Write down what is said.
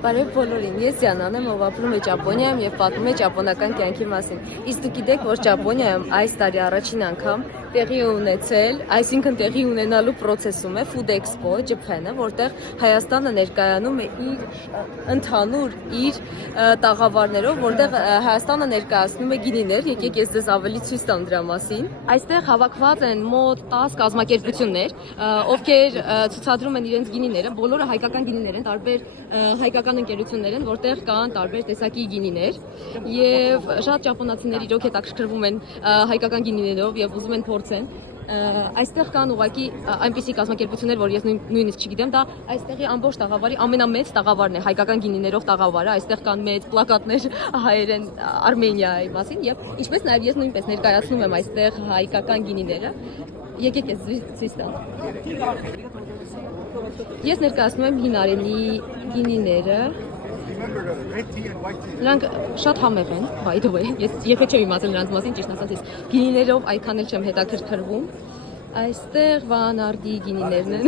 Բարև բոլորին, ես Դիանան եմ, ով ապրում է Ճապոնիայում եւ պատմում է ճապոնական կյանքի մասին։ Իսկ դուք գիտեք, որ Ճապոնիայում այս տարի առաջին անգամ տեղի է ունեցել, այսինքն տեղի ունենալու process-ում է Food Expo Japan-ը, որտեղ Հայաստանը ներկայանում է իր ընդհանուր իր տաղավարներով, որտեղ Հայաստանը ներկայացնում է գինիներ, եկեք ես ձեզ ավելի ցույց տամ դրա մասին։ Այստեղ հավաքված են մոտ 10 կազմակերպություններ, ովքեր ցուցադրում են իրենց գինիները, բոլորը հայկական գինիներ են, տարբեր հայկական ընկերություններ են, որտեղ կան տարբեր տեսակի գինիներ եւ շատ ճապոնացիներ իրոք հետաքրքրվում են հայկական գինիներով եւ ուզում են փորձեն։ Այստեղ կան ուղղակի այնպիսի կազմակերպություններ, որ ես նույնիսկ չգիտեմ, դա այստեղի ամբողջ տաղավարի ամենամեծ տաղավարն է, հայկական գինիներով տաղավարը, այստեղ կան մեծ պլակատներ հայերեն Արմենիայի մասին եւ ինչպես նաեւ ես նույնպես ներկայացնում եմ այստեղ հայկական գինիները։ Եկեք ես ցույց տամ։ Ես ներկայացնում եմ հինարենի գինիները։ Նրանք շատ համեղ են, by the way, ես երբեք չեմ իմացել նրանց մասին, ճիշտ ասած ես գինիներով այդքան էլ չեմ հետաքրքրվում։ Այստեղ վանարդի գինիներն են։